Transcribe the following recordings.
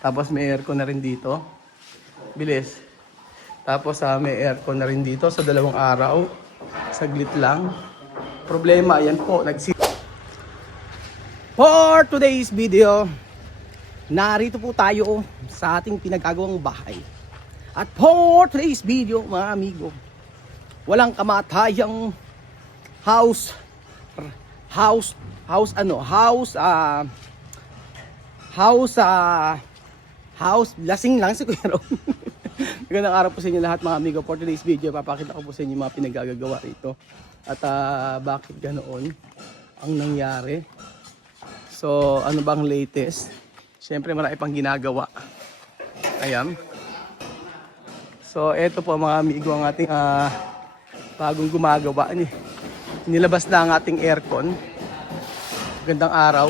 Tapos may aircon na rin dito. Bilis. Tapos may aircon na rin dito sa 2 araw. Saglit lang. Problema, ayan po. For today's video, narito po tayo sa ating pinagagawang bahay. At for today's video, mga amigo, walang kamatayang house lasing lang si Kuya Ron. Magandang araw po sa inyo lahat mga amigo. For today's video, papakita ko po sa inyo mga pinagagagawa rito. At bakit ganoon ang nangyari. So, ano bang latest? Siyempre marami pang ginagawa. Ayan. So, eto po mga amigo ang ating bagong gumagawa. Nilabas na ang ating aircon. Gandang araw.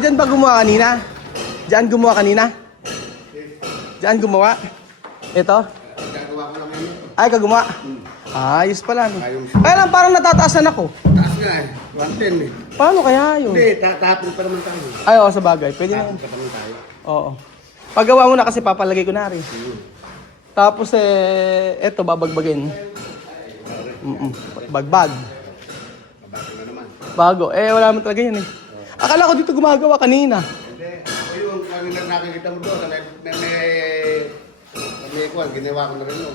Dyan ba gumawa kanina? Diyan gumawa kanina? Diyan gumawa? Ito? Gagawa ko lang yun. Ay, kagawa? Ayos pala. No? Kaya lang parang natataasan ako. Taas nga eh. 110 eh. Paano kaya yun? Hindi, tatapon pa naman tayo. Ay, oo, sa bagay. Pwede na. Tapon pa naman tayo. Oo. Paggawa mo na kasi papalagay ko na rin. Tapos eto babagbagin. Bagbag. Mabago na naman. Bago. Wala naman talaga yan eh. Akala ko dito gumagawa kanina. Hindi, ako yung kanina nakikita mo doon. May kuwan, ginawa ko na rin yun.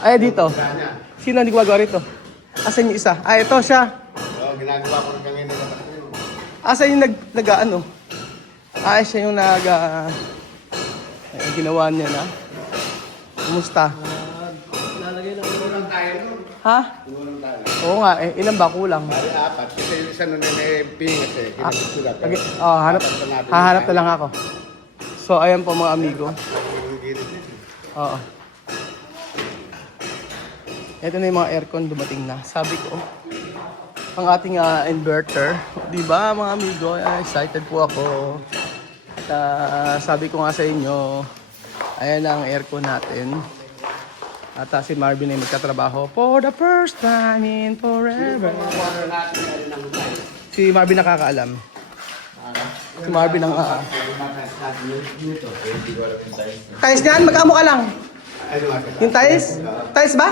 Ay, dito. Kanya. Sino hindi gumagawa rito? Asan yung isa? Ito siya. Oo, ginagawa ko rin kanina na yun. Asan yung nag-ano? Siya yung ginawa niya na. Kumusta? Lalagay lang lang tayo nun. Ha? Tulong tayo. Oo nga, ilan ba kulang? Bali, 4. Kasi yung isa nun may pingas eh. Kinabit sila. Hahanap na lang ako. So, ayan po mga amigo. Oo. Ito na yung mga aircon dumating na. Sabi ko, ang ating inverter. Diba mga amigo, excited po ako. Sabi ko nga sa inyo, ayan ang aircon natin. At si Marvin ay magkatrabaho for the first time in forever. Si Marvin nakakaalam. Si Marvin ang tiles niyan, magkamo ka lang? Yung tiles? Tiles ba?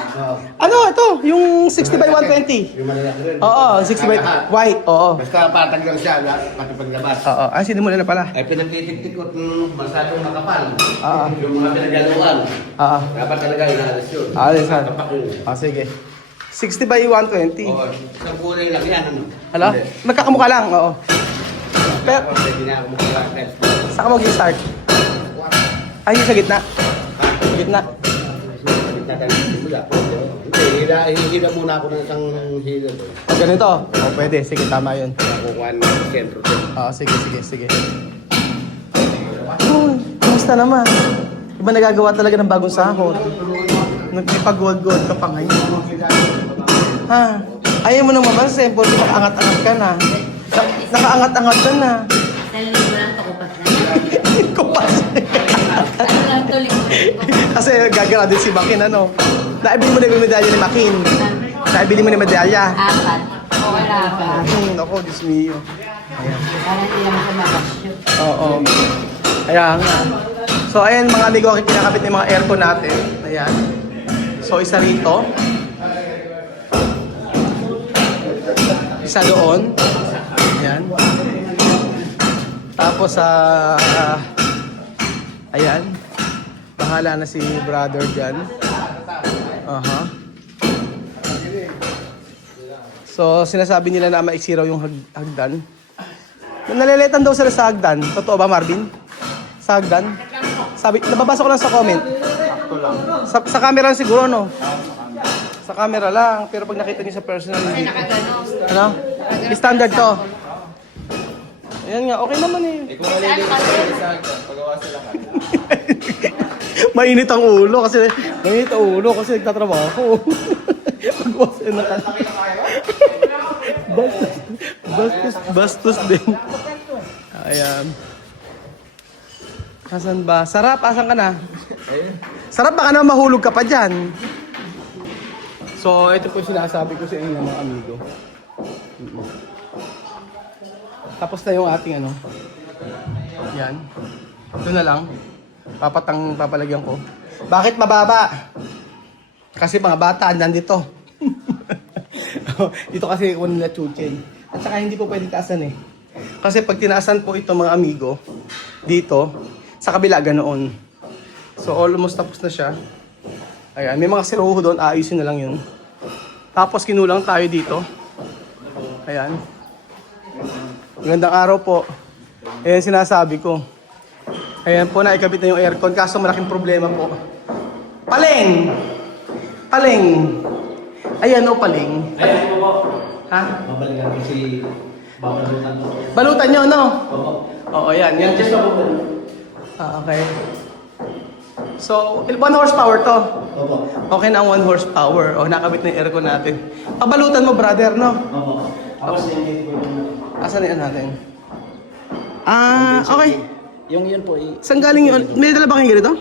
Ano ito? Yung 60 by 120? Yung malalaki rin. Oo, 60 by white. Oo. Basta patag lang siya, pati paglabas. Oo. Ay, sinimula na pala. Ay pinagtitik-tik ko masyadong makapal. Oo. Yung mga pinagaluan. Oo. Dapat talaga inaalis yun. Alis na. Tapak yun. Sige. 60 by 120. Oo. Isang kulay lang yan, ano? Hala? Magkakamukha lang, oo. Pero, Pwede na ako magkakatext. saan ka mag-start? Ay, yung sa gitna. Sa gitna. Hihila muna ako ng isang hila doon. Pag ganito? Oo, pwede. Sige, tama yun. Nakukuha ng sentro doon. Oo, sige. Kumusta naman? Iba nagagawa talaga ng bagong sahod. Nagpipag-gold-gold ka pa ngayon. Ha? Ayaw mo nang mamansin, porque nakaangat-angat ka na. Nakaangat-angat ka na. Naliligo lang ito, kupas na. Kupas. Ano lang ito, Kasi gagara din si Makin, ano? Naibili mo na yung medalya ni Makin. Naibili mo na yung medalya. 4. Oo, wala pa. Ako, Diyos mio. Ayan. Parang ilang sa makashoot. Oo. Ayan nga. So, ayan mga amigo, aking kinakabit ng mga aircon natin. Ayan. So, isa rito. Isa doon. Ayan. Tapos, ayan. Bahala na si brother dyan. So, sinasabi nila na maiksi raw yung hagdan. Nalilitan daw sila sa hagdan. Totoo ba, Marvin? Sa hagdan? Sabi, nababasa ko lang sa comment. Sa camera lang siguro, no? Sa camera lang. Pero pag nakita niyo sa personal, hindi. Ano? Standard to. Ayan nga, okay naman eh. Kung maliligo sa hagdan, pagawa sila ka. Mainit ang ulo kasi nagtatrabaho ako. Pagwasa na ka. Bastos din. Ayan. Asan ba? Sarap, asan ka na? Sarap, baka na mahulog ka pa dyan. So, ito po sinasabi ko sa inyo mga amigo. Tapos na yung ating Yan. Ito na lang. Papalagyan ko. Bakit mababa? Kasi mga bata, nandito. Dito kasi kunin nila chuchin. At saka hindi po pwede taasan eh. Kasi pag tinaasan po ito mga amigo, dito, sa kabila ganoon. So almost tapos na siya. Ayan, may mga siruho doon, ayusin na lang yun. Tapos kinulang tayo dito. Ayan. Magandang araw po. Ayan sinasabi ko. Ayan po, naikabit na yung aircon. Kaso malaking problema po. Paleng! Paleng! Ayan o, paleng. Ayan po po. Ha? Mabalikan ko si babalutan ko. Balutan nyo, no? Opo. Oo, yan. Yan. Just po po. Okay. So, 1 horsepower to. Opo. Okay na ang 1 horsepower. O, nakabit na yung aircon natin. Pabalutan mo, brother, no? Opo. Tapos yung po yung... Asan yan natin? Okay. Yung yun po Saan galing yun? May dala ba kayong ganito?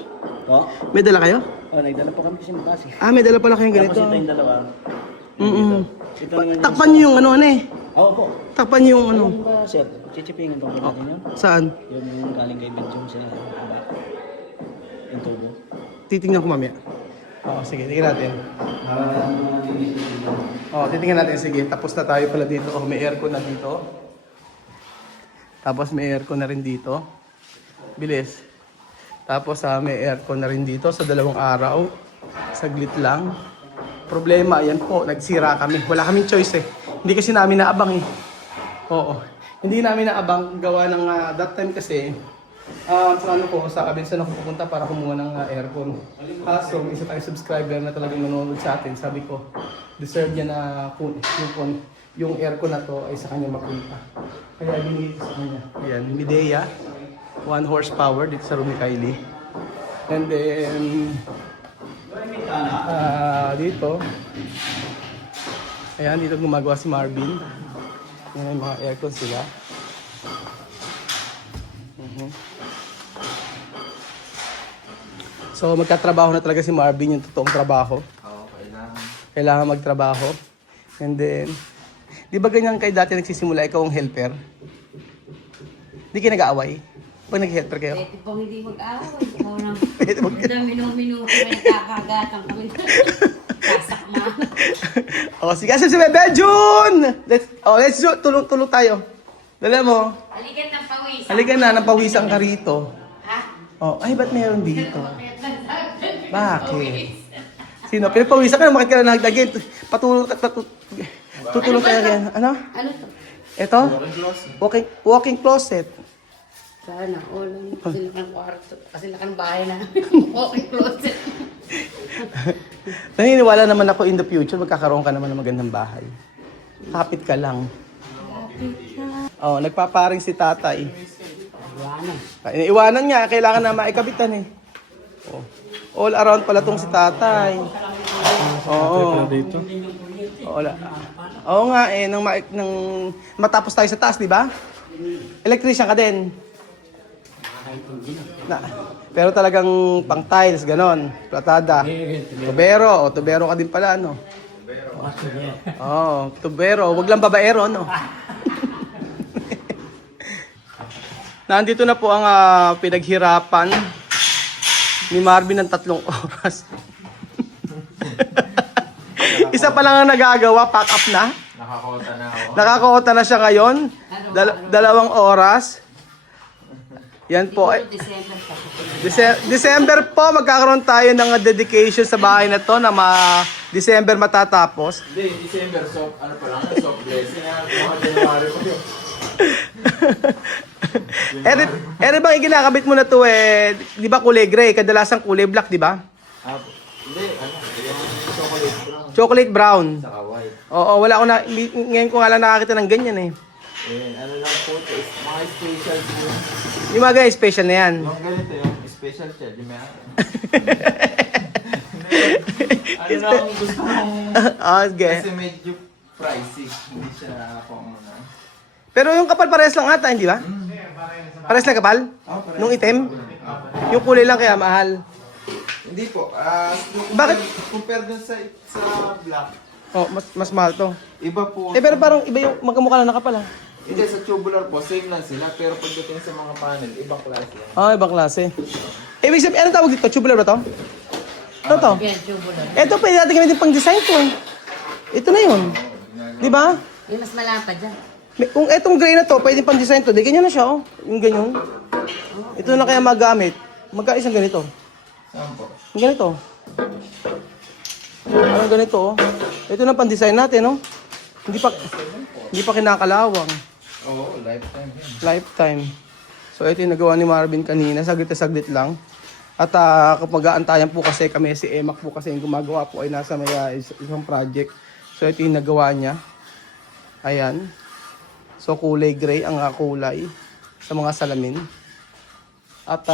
Po? May dala kayo? Nagdala po kami kasi magkasi. May dala pala kayong ganito. Tapos ito yung dalawa. Ito naman yung... Takpan nyo yung ano eh. Oo po. Takpan nyo yung ano. Ano ba sir? Chichipingin po natin yun? Saan? Yung galing kay Benjong sa yung turbo. Titingnan ko mamaya. Oo, sige. Tingnan natin. Titingnan natin. Sige. Tapos na tayo pala dito. May aircon na dito. Tapos may aircon na rin dito. Bilis. Tapos may aircon na rin dito sa 2 araw. Saglit lang. Problema, ayan po, nagsira kami. Wala kaming choice eh. Hindi kasi namin naabang eh. Oo. Hindi namin naabang gawa ng that time kasi sa Abensan ako pupunta para kumuha ng aircon. Kaso, isa tayong subscriber na talagang nanonood sa atin. Sabi ko, deserve niya na yung aircon na to ay sa kanya mapunta. Kaya binigay ko sa kanya. Ayan, Midea. 1 horsepower dito sa Rumi Kylie. And then, dito. Ayan, dito gumagawa si Marvin. Yan yung mga aircon sila. So, magkatrabaho na talaga si Marvin, yung totoong trabaho. Kailangan magtrabaho. And then, di ba ganyan kayo dati nagsisimula, ikaw ang helper? Di kayo nag-aaway? Pag nag-helper kayo? Pwede pong hindi mag-away. Ikaw nang minum-minum kami, nakakagatan kami. Sasakma. Sige, asap si Bebe June! Let's do, tulong tayo. Dala mo. Halika ng pawisan. Halika na, napawisan ka rito. Ha? Ay, ba't meron dito? Bakit? Sino? Pinapawisan ka na, bakit ka na nagdagin? Tutulong tayo yan. Ano? Ano to? Ito? Walking closet. Sana, lang. Kasi lakang kwarto. Kasi lakang bahay na. Okay, closet. Naniniwala naman ako in the future, magkakaroon ka naman ng magandang bahay. Kapit ka lang. Nagpaparing si tatay. Iwanan. Iwanan nga, kailangan na maikabitan eh. All around pala tong si tatay. Oo. Oo nga eh, nang matapos tayo sa taas, di ba? Electrician ka din. Pero talagang pang tiles, ganon. Platada. Tubero ka din pala, ano? Tubero. Wag lang babaero, no? Nandito na po ang pinaghirapan ni Marvin ng 3 oras. Isa pa lang ang nagagawa, pack up na. Nakakota na siya ngayon. 2 oras. Yan po. December po, magkakaroon tayo ng dedication sa bahay na to na December matatapos. Hindi, December, soft blessing. Mga January po yun. Bang ikinakabit mo na to di ba kulay gray, kadalasan kulay black, di ba? Hindi, yung chocolate brown. Chocolate brown. Saka white. Oo, wala ko na, ngayon ko nga lang nakakita ng ganyan eh. Ano lang po ito, mga special po. Yung mga guys, special na yan. Yung ganito, yung special siya, di ba? Ano na akong gusto mong... Okay. Kasi medyo pricey, hindi siya kung ano. Pero yung kapal parehas lang ata, hindi ba? Parehas lang kapal? Nung itim? Yung kulay lang kaya mahal. Hindi po. Bakit? Compare dun sa black. Mas mahal to. Iba po. Pero parang iba yung magkamukha lang na kapal ah. Hindi, sa tubular po, same lang sila. Pero pagdating sa mga panel, ibang klase yan. Ah, ibang klase. Ibig sabihin, ano tawag dito? Tubular ba to? Ano to? Yan, tubular. Ito, pwede natin gamitin pang design to eh. Ito na yun. Di ba? Yung mas malapad dyan. Kung etong gray na to, pwede pang design to. Di, ganyan na siya, oh. Yung ganyan. Ito na kaya magamit. Magkaisang ganito. Saan po? Yung ganito. Parang ganito, oh. Ito na pang design natin, oh. Hindi pa kinakalawang. Oo, lifetime yan. Lifetime. So ito yung nagawa ni Marvin kanina, saglit na saglit lang. At kapag aantayan po kasi kami, si Emak po kasi yung gumagawa po ay nasa may isang project. So ito yung nagawa niya. Ayan. So kulay gray ang kulay sa mga salamin. At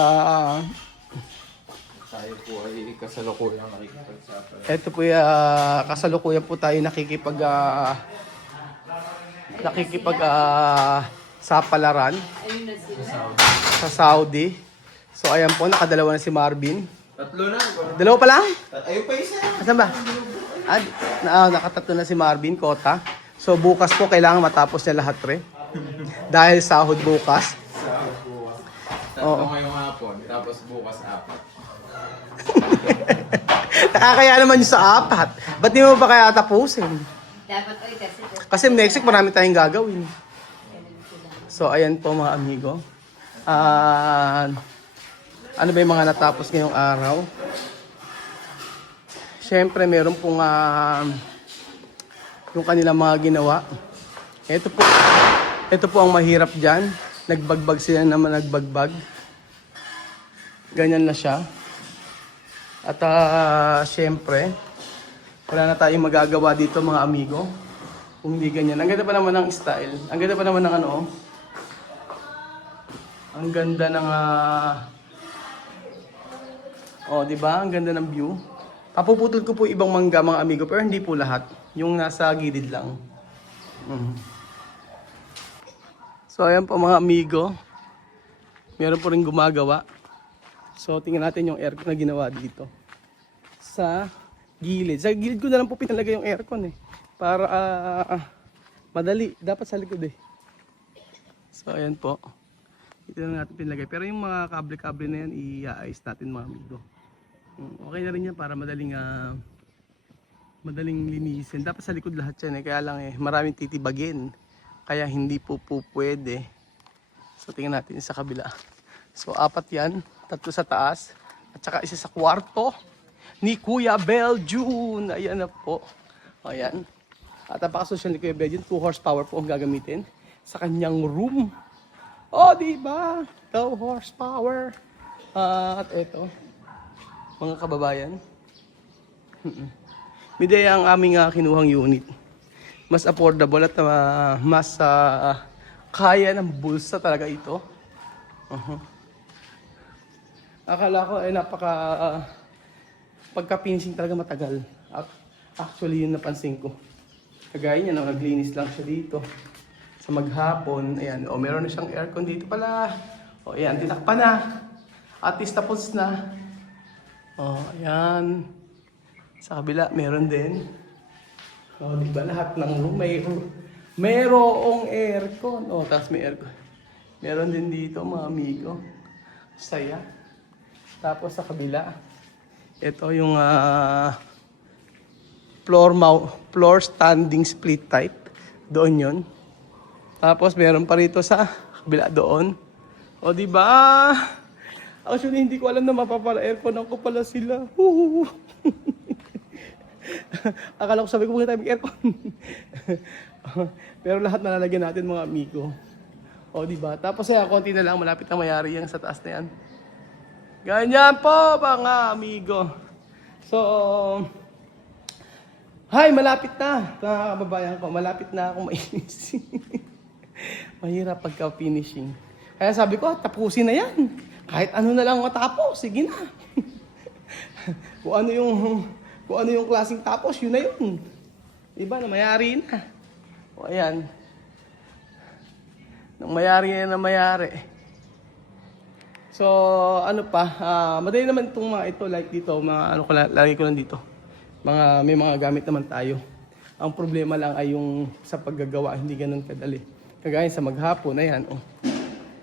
Tayo po ay kasalukuyang nakikipagsapalan. ito po yung kasalukuyan po tayo sapalaran Ayun na sila. sa Saudi. So ayan po, nakadalawa na si Marvin. Tatlo na. Dalawa pa lang? Ayun pa isa. Asan ba? Nakatatlo na si Marvin, Kota. So bukas po kailangan matapos niya lahat dahil sahod bukas. Tatlo ngayong hapon, tapos bukas 4. Nakakaya naman yung sa 4. Ba't di mo ba kaya tapusin? Dapat ay kasi. Kasi next week marami tayong gagawin. So ayan po mga amigo. Ano ba yung mga natapos ngayong araw? Siyempre meron pong yung kanilang mga ginawa. Ito po ang mahirap dyan. Nagbagbag sila naman, nagbagbag. Ganyan na siya. At siyempre, wala na tayong magagawa dito mga amigo. Kung hindi ganyan. Ang ganda pa naman ng style. Ang ganda pa naman ng ano. Ang ganda ng di ba? Ang ganda ng view. Papuputol ko po ibang mangga mga amigo, pero hindi po lahat. Yung nasa gilid lang. So ayan po mga amigo. Meron po rin gumagawa. So tingnan natin yung aircon na ginawa dito. Sa gilid. Sa gilid ko na lang po pinalagay yung aircon eh. Para madali. Dapat sa likod eh. So ayan po. Ito na natin pinalagay. Pero yung mga kable-kable na yan, i-aayos natin mga amigo. Okay na rin yan para madaling linisin. Dapat sa likod lahat yan eh. Kaya lang maraming titibagin. Kaya hindi po pwede. So tingnan natin sa kabila. So 4 yan. 3 sa taas. At saka isa sa kwarto ni Kuya Beljun. Ayan na po. Ayan. At napaka-social ni Kuya Beljun. 2 horsepower po ang gagamitin sa kanyang room. Oh, diba? 2 horsepower. At eto. Mga kababayan. Midaya ang aming kinuhang unit. Mas affordable at mas kaya ng bulsa talaga ito. Akala ko pagka-finishing talaga matagal. Actually yun napansin ko. Kagaya niya, naglinis lang siya dito. Sa maghapon, ayan, meron na siyang aircon dito pala. Ayan, tinakpan na. At least tapos na. Ayan. Sa kabila, meron din. Diba lahat ng room mayroong aircon. Tapos may aircon. Meron din dito mga amigo. Saya. Tapos sa kabila, ito yung floor standing split type. Doon yun. Tapos meron pa rito sa kabila doon. Diba? Actually, hindi ko alam na mapapala-aircon ako pala sila. Akala ko sabi ko muna tayo mag-aircon. Pero lahat nalalagyan natin mga amigo. Diba? Tapos konti na lang, malapit na mayari yan sa taas na yan. Ganyan po mga amigo. So, hi, malapit na. Mga kababayan ko, malapit na akong mainis. Mahirap pagka-finishing. Kaya sabi ko, tapusin na yan. Kahit ano na lang matapos, sige na. kung ano yung klaseng tapos, yun na yun. Diba, namayari na. Ayan. Nang mayari. So, madali naman itong mga ito, like dito, lagi ko lang dito. May mga gamit naman tayo. Ang problema lang ay yung sa paggagawa, hindi ganun kadali. Kagaya sa maghapon, ayan, oh.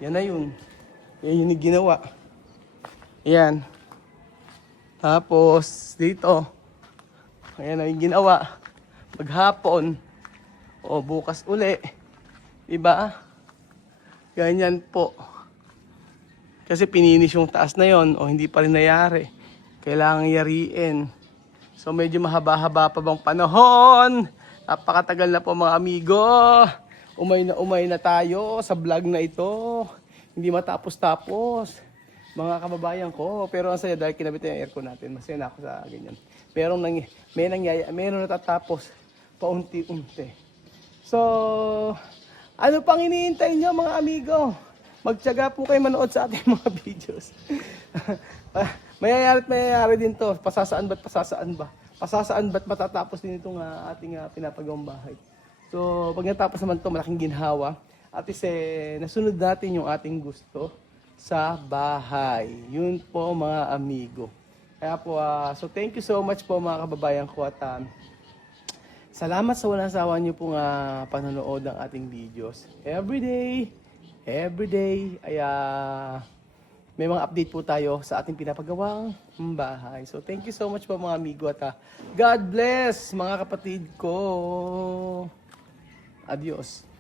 Yan na yun. Yan yung ginawa. Ayan. Tapos, dito. Ayan na yung ginawa. Maghapon. O, bukas uli. Diba? Ganyan po. Kasi pininis yung taas na yon o hindi pa rin nayari. Kailangan yariin. So, medyo mahaba-haba pa bang panahon. Napakatagal na po mga amigo. Umay na tayo sa vlog na ito. Hindi matapos-tapos. Mga kababayan ko. Pero ang saya dahil kinabit yung aircon natin. Masaya na ako sa ganyan. Meron natatapos paunti-unti. So, ano pang iniintay nyo mga amigo? Magtiyaga po kayo manood sa ating mga videos. Mayayari din to. Pasasaan ba? Pasasaan ba't matatapos din itong ating pinapagawang bahay. So, pag natapos naman to, malaking ginhawa. At nasunod natin yung ating gusto sa bahay. Yun po mga amigo. Kaya po, so thank you so much po mga kababayan ko at salamat sa walang sawa niyo pong panonood ng ating videos. Every day ay may mga update po tayo sa ating pinapagawang bahay. So thank you so much po mga amigo at God bless mga kapatid ko. Adios.